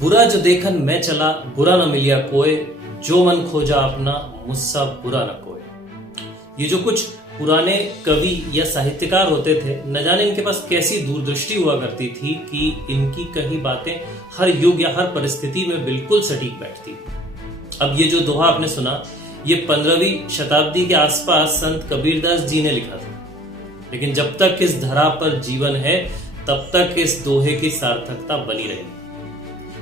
बुरा जो देखन मैं चला, बुरा न मिलिया कोय, जो मन खोजा अपना, मुझसा बुरा न कोय। ये जो कुछ पुराने कवि या साहित्यकार होते थे, न जाने इनके पास कैसी दूरदृष्टि हुआ करती थी कि इनकी कही बातें हर युग या हर परिस्थिति में बिल्कुल सटीक बैठती। अब ये जो दोहा आपने सुना, ये 15वीं शताब्दी के आसपास संत कबीरदास जी ने लिखा था। लेकिन जब तक इस धरा पर जीवन है, तब तक इस दोहे की सार्थकता बनी रहेगी।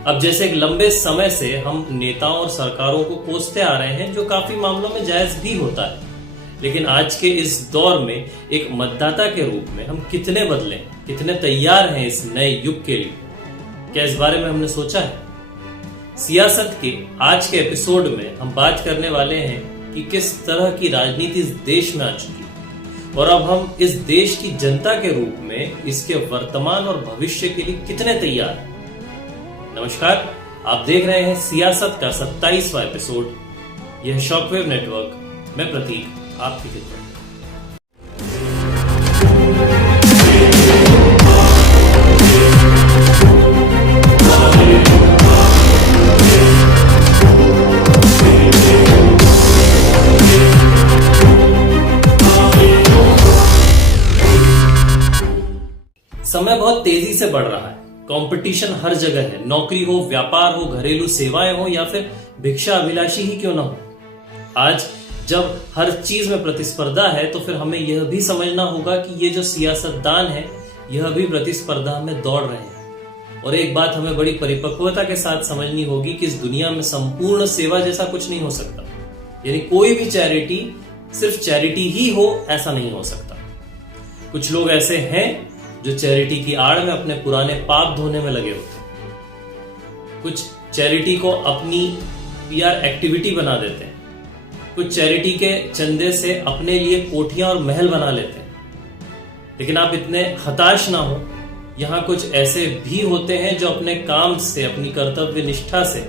अब जैसे एक लंबे समय से हम नेताओं और सरकारों को कोसते आ रहे हैं, जो काफी मामलों में जायज भी होता है, लेकिन आज के इस दौर में एक मतदाता के रूप में हम कितने बदले, कितने तैयार हैं इस नए युग के लिए? क्या इस बारे में हमने सोचा है? सियासत के आज के एपिसोड में हम बात करने वाले हैं कि किस तरह की राजनीति इस देश में आ चुकी है और अब हम इस देश की जनता के रूप में इसके वर्तमान और भविष्य के लिए कितने तैयार हैं। नमस्कार, आप देख रहे हैं सियासत का 27वां एपिसोड। यह शॉकवेव नेटवर्क, मैं प्रतीक, आपकी खिदमत। समय बहुत तेजी से बढ़ रहा है। कंपटीशन हर जगह है। नौकरी हो, व्यापार हो, घरेलू सेवाएं हो या फिर भिक्षा अभिलाषी ही क्यों ना हो। आज जब हर चीज में प्रतिस्पर्धा है, तो फिर हमें यह भी समझना होगा कि ये जो सियासतदान है, यह भी प्रतिस्पर्धा में दौड़ रहे हैं। और एक बात हमें बड़ी परिपक्वता के साथ समझनी होगी कि इस दुनिया में संपूर्ण सेवा जैसा कुछ नहीं हो सकता। यानी कोई भी चैरिटी सिर्फ चैरिटी ही हो, ऐसा नहीं हो सकता। कुछ लोग ऐसे हैं जो चैरिटी की आड़ में अपने पुराने पाप धोने में लगे होते हैं। कुछ चैरिटी को अपनी पीआर एक्टिविटी बना देते हैं। कुछ चैरिटी के चंदे से अपने लिए कोठियां और महल बना लेते हैं। लेकिन आप इतने हताश ना हो, यहां कुछ ऐसे भी होते हैं जो अपने काम से, अपनी कर्तव्य निष्ठा से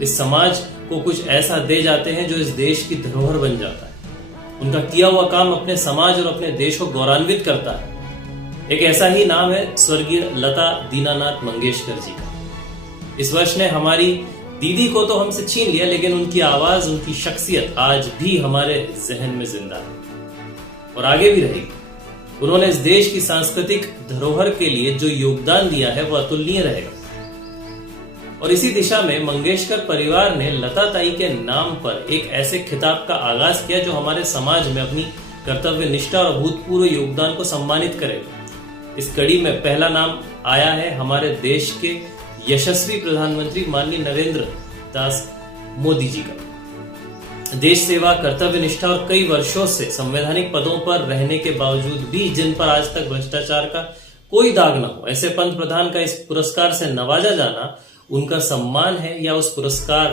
इस समाज को कुछ ऐसा दे जाते हैं जो इस देश की धरोहर बन जाता है। उनका किया हुआ काम अपने समाज और अपने देश को गौरवान्वित करता है। एक ऐसा ही नाम है स्वर्गीय लता दीनानाथ मंगेशकर जी का। इस वर्ष ने हमारी दीदी को तो हमसे छीन लिया, लेकिन उनकी आवाज, उनकी शख्सियत आज भी हमारे जहन में जिंदा है और आगे भी रहेगी। उन्होंने इस देश की सांस्कृतिक धरोहर के लिए जो योगदान दिया है, वह अतुलनीय रहेगा। और इसी दिशा में मंगेशकर परिवार ने लता ताई के नाम पर एक ऐसे खिताब का आगाज किया जो हमारे समाज में अपनी कर्तव्य निष्ठा और अभूतपूर्व योगदान को सम्मानित करेगा। इस कड़ी में पहला नाम आया है हमारे देश के यशस्वी प्रधानमंत्री माननीय नरेंद्र दास मोदी जी का। देश सेवा, कर्तव्य निष्ठा और कई वर्षों से संवैधानिक पदों पर रहने के बावजूद भी जिन पर आज तक भ्रष्टाचार का कोई दाग न हो, ऐसे पंत प्रधान का इस पुरस्कार से नवाजा जाना उनका सम्मान है या उस पुरस्कार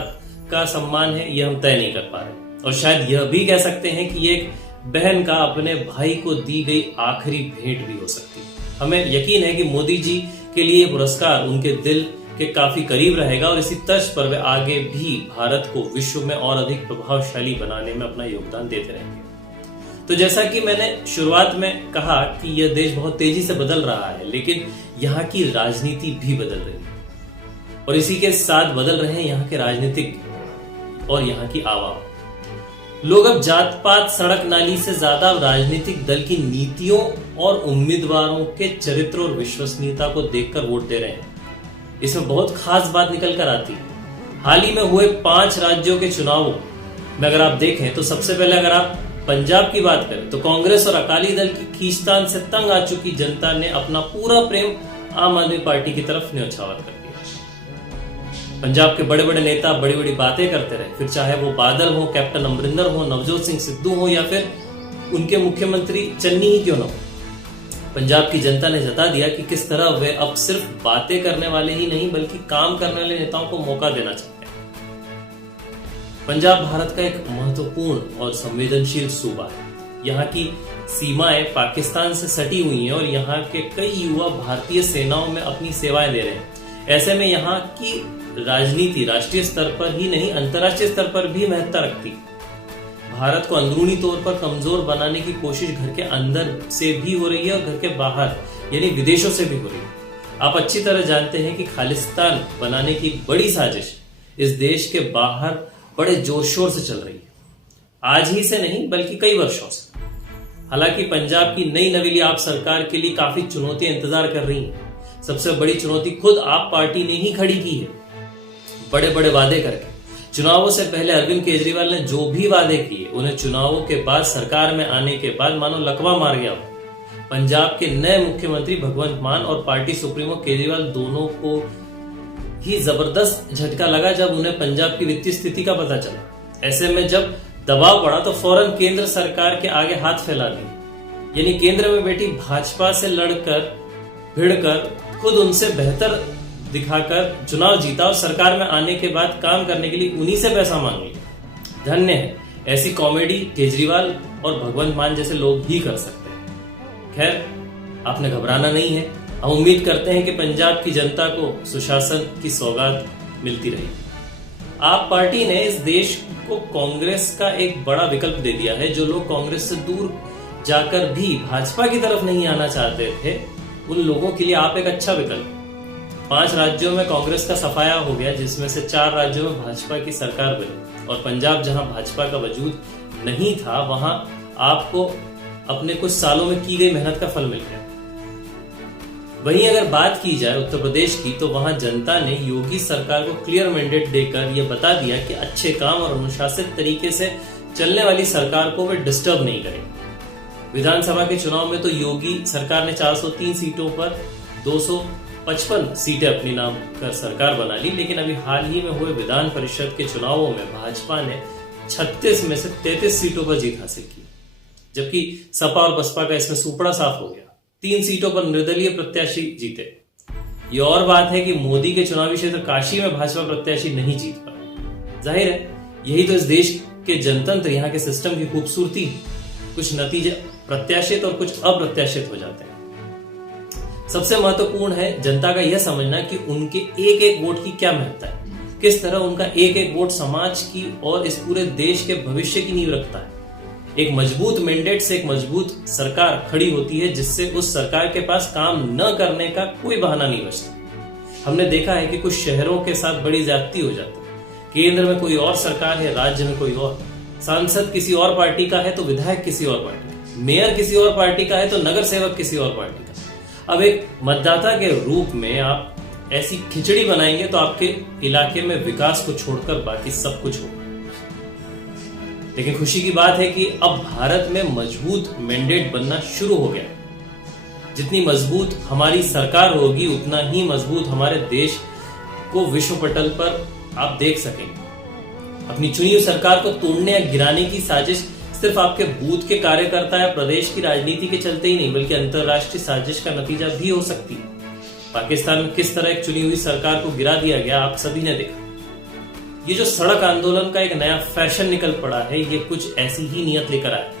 का सम्मान है, यह हम तय नहीं कर पा रहे। और शायद यह भी कह सकते हैं कि एक बहन का अपने भाई को दी गई आखिरी भेंट भी हो सकती है। हमें यकीन है कि मोदी जी के लिए पुरस्कार उनके दिल के काफी करीब रहेगा और इसी तर्ज पर वे आगे भी भारत को विश्व में और अधिक प्रभावशाली बनाने में अपना योगदान देते रहेंगे। तो जैसा कि मैंने शुरुआत में कहा कि यह देश बहुत तेजी से बदल रहा है, लेकिन यहाँ की राजनीति भी बदल रही है और इसी के साथ बदल रहे हैं यहाँ के राजनीतिक और यहाँ की आवाम। लोग अब जात पात, सड़क नाली से ज्यादा राजनीतिक दल की नीतियों और उम्मीदवारों के चरित्र और विश्वसनीयता को देखकर वोट दे रहे हैं। इसमें बहुत खास बात निकल कर आती है। हाल ही में हुए 5 राज्यों के चुनावों में अगर आप देखें, तो सबसे पहले अगर आप पंजाब की बात करें, तो कांग्रेस और अकाली दल की खींचतान से तंग आ चुकी जनता ने अपना पूरा प्रेम आम आदमी पार्टी की तरफ न्यौछावर कर दिया। पंजाब के बड़े बड़े नेता बड़ी बड़ी बातें करते रहे, फिर चाहे वो बादल हो, कैप्टन अमरिंदर हो, नवजोत सिंह सिद्धू हो या फिर उनके मुख्यमंत्री चन्नी ही क्यों ना हो। पंजाब की जनता ने जता दिया कि किस तरह वे अब सिर्फ बातें करने वाले ही नहीं, बल्कि काम करने वाले नेताओं को मौका देना चाहते हैं। पंजाब भारत का एक महत्वपूर्ण और संवेदनशील सूबा है। यहाँ की सीमाएं पाकिस्तान से सटी हुई हैं और यहाँ के कई युवा भारतीय सेनाओं में अपनी सेवाएं दे रहे हैं। ऐसे में यहाँ की राजनीति राष्ट्रीय स्तर पर ही नहीं, अंतर्राष्ट्रीय स्तर पर भी महत्ता रखती। भारत को अंदरूनी तौर पर कमजोर बनाने की कोशिश घर के अंदर से भी हो रही है और घर के बाहर यानी विदेशों से भी हो रही है। आप अच्छी तरह जानते हैं कि खालिस्तान बनाने की बड़ी साजिश इस देश के बाहर बड़े जोर शोर से चल रही है। आज ही से नहीं बल्कि कई वर्षों से। हालांकि पंजाब की नई नवेली आप सरकार के लिए काफी चुनौतियां इंतजार कर रही हैं। सबसे बड़ी चुनौती खुद आप पार्टी ने ही खड़ी की है, बड़े बड़े वादे करके। चुनावों से पहले अरविंद केजरीवाल ने जो भी वादे किए उन्हें चुनावों के बाद सरकार में आने के बाद मानो लकवा मार गया हो। पंजाब के नए मुख्यमंत्री भगवंत मान और पार्टी सुप्रीमो केजरीवाल दोनों को ही जबरदस्त झटका लगा जब उन्हें पंजाब की वित्तीय स्थिति का पता चला। ऐसे में जब दबाव पड़ा तो फौरन केंद्र सरकार के आगे हाथ फैला दिए, यानी केंद्र में बैठी भाजपा से लड़कर भिड़कर खुद उनसे बेहतर दिखाकर चुनाव जीता और सरकार में आने के बाद काम करने के लिए उन्हीं से पैसा मांग लिया। धन्य है, ऐसी कॉमेडी केजरीवाल और भगवंत मान जैसे लोग ही कर सकते हैं। खैर, आपने घबराना नहीं है। हम उम्मीद करते हैं कि पंजाब की जनता को सुशासन की सौगात मिलती रहेगी। आप पार्टी ने इस देश को कांग्रेस का एक बड़ा विकल्प दे दिया है। जो लोग कांग्रेस से दूर जाकर भी भाजपा की तरफ नहीं आना चाहते थे, उन लोगों के लिए आप एक अच्छा विकल्प। 5 राज्यों में कांग्रेस का सफाया हो गया, जिसमें से 4 राज्यों में भाजपा की सरकार बनी और पंजाब जहां भाजपा का वजूद नहीं था, वहां आपको अपने कुछ सालों में की गई मेहनत का फल मिल गया। वहीं अगर बात की जाए उत्तर प्रदेश की, तो वहां जनता ने योगी सरकार को क्लियर मैंडेट देकर यह बता दिया कि अच्छे काम और अनुशासित तरीके से चलने वाली सरकार को वे डिस्टर्ब नहीं करेंगे। विधानसभा के चुनाव में तो योगी सरकार ने 403 सीटों पर 255 सीटें अपनी नाम कर सरकार बना ली, लेकिन अभी हाल ही में हुए विधान परिषद के चुनावों में भाजपा ने 36 में से 33 सीटों पर जीत हासिल की, जबकि सपा और बसपा का इसमें सुपड़ा साफ हो गया। 3 सीटों पर निर्दलीय प्रत्याशी जीते। ये और बात है कि मोदी के चुनावी क्षेत्र काशी में भाजपा प्रत्याशी नहीं जीत पाए। जाहिर है, यही तो इस देश के जनतंत्र, यहाँ के सिस्टम की खूबसूरती। कुछ नतीजे प्रत्याशित और कुछ अप्रत्याशित हो जाते हैं। सबसे महत्वपूर्ण है जनता का यह समझना कि उनके एक एक वोट की क्या महत्ता है, किस तरह उनका एक एक वोट समाज की और इस पूरे देश के भविष्य की नींव रखता है। एक मजबूत मैंडेट से एक मजबूत सरकार खड़ी होती है, जिससे उस सरकार के पास काम न करने का कोई बहाना नहीं बचता। हमने देखा है कि कुछ शहरों के साथ बड़ी ज्यादती हो जाती है। केंद्र में कोई और सरकार है, राज्य में कोई और, सांसद किसी और पार्टी का है तो विधायक किसी और पार्टी का, मेयर किसी और पार्टी का है तो नगर सेवक किसी और पार्टी का। अब एक मतदाता के रूप में आप ऐसी खिचड़ी बनाएंगे तो आपके इलाके में विकास को छोड़कर बाकी सब कुछ होगा। लेकिन खुशी की बात है कि अब भारत में मजबूत मैंडेट बनना शुरू हो गया। जितनी मजबूत हमारी सरकार होगी, उतना ही मजबूत हमारे देश को विश्व पटल पर आप देख सकेंगे। अपनी चुनी हुई सरकार को तोड़ने या गिराने की साजिश सिर्फ आपके बूथ के कार्यकर्ता या प्रदेश की राजनीति के चलते ही नहीं, बल्कि अंतरराष्ट्रीय साजिश का नतीजा भी हो सकती है। पाकिस्तान में किस तरह एक चुनी हुई सरकार को गिरा दिया गया, आप सभी ने देखा। ये जो सड़क आंदोलन का एक नया फैशन निकल पड़ा है, ये कुछ ऐसी ही नियत लेकर आया।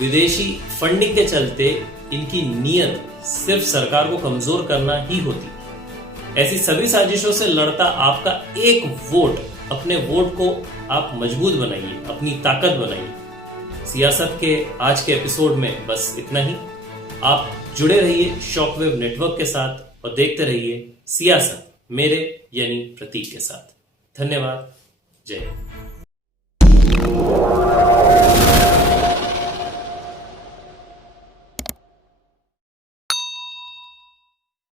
विदेशी फंडिंग के चलते इनकी नियत सिर्फ सरकार को कमजोर करना ही होती। ऐसी सभी साजिशों से लड़ता आपका एक वोट, अपने वोट को आप मजबूत बनाइए, अपनी ताकत बनाइए। सियासत के आज के एपिसोड में बस इतना ही। आप जुड़े रहिए शॉकवेव नेटवर्क के साथ और देखते रहिए सियासत मेरे यानी प्रतीक के साथ। धन्यवाद। जय हिंद।